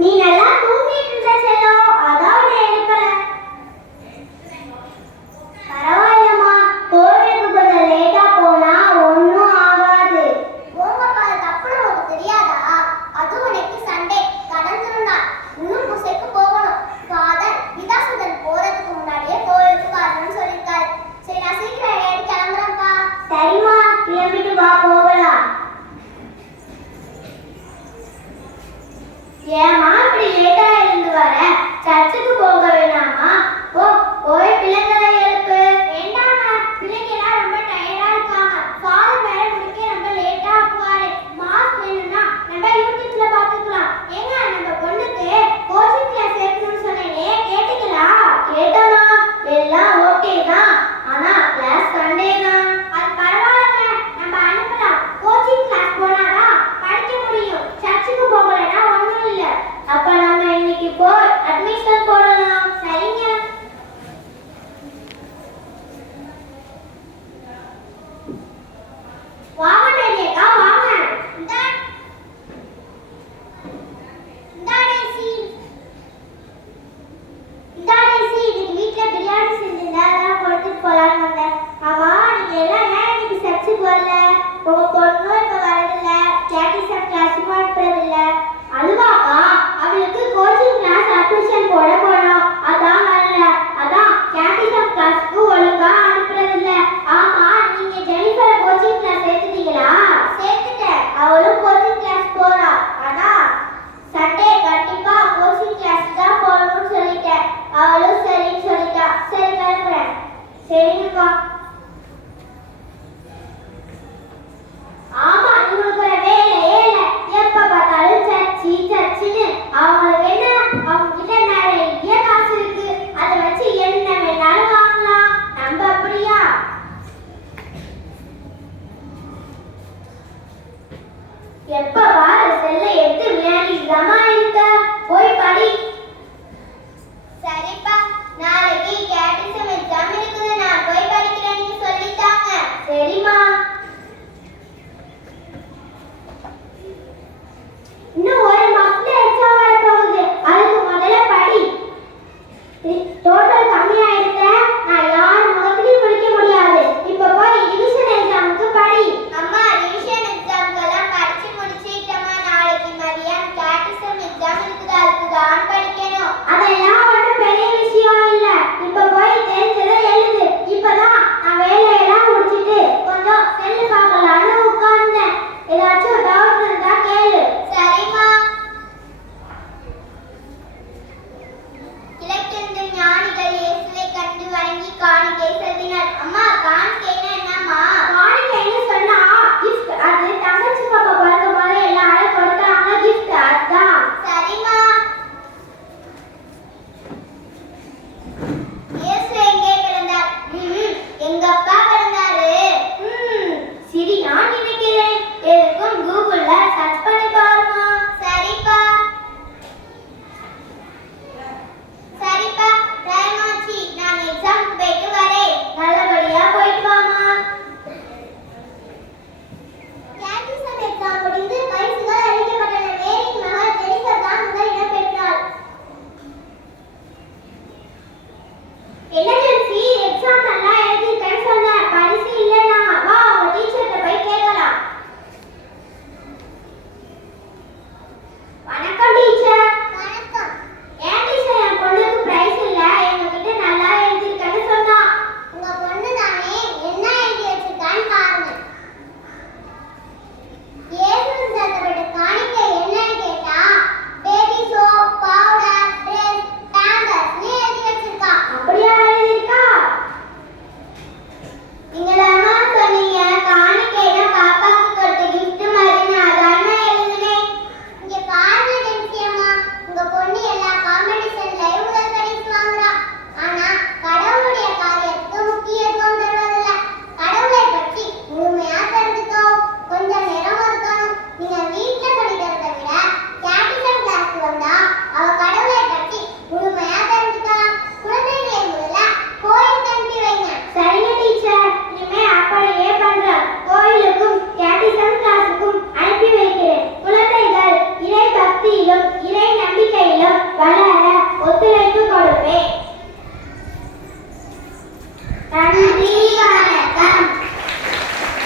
நீ நல்லா தூங்கிட்டு இருந்த செல்லம். அதான் உன்னை எழுப்பல. பரவாயில்லம்மா. கோவிலுக்கு கொஞ்சம் லேட்டா போனா ஒன்றும் ஆகாது. உங்க அப்புறம் தெரியாதா? அது உனக்கு சண்டே கடந்துருந்தா. இன்னும் முசைக்கு போகணும். ஃபாதர் விதாசந்தன் போறதுக்கு முன்னாடியே கோவிலுக்கு வரணும்னு சொல்லியிருக்காரு. சரி நான் சீக்கிரம் கிளம்புறேன்ப்பா. சரிம்மா கிளம்பிட்டு வா போக. ஏமா இப்படி லேட்டா இருந்து வர? சர்ச்சுக்கு போங்க. எப்ப பாரு செல்ல எட்டு எடுத்து விளையாடிக்கலாமா பக்தியிலும் இறை நம்பிக்கையிலும் வளர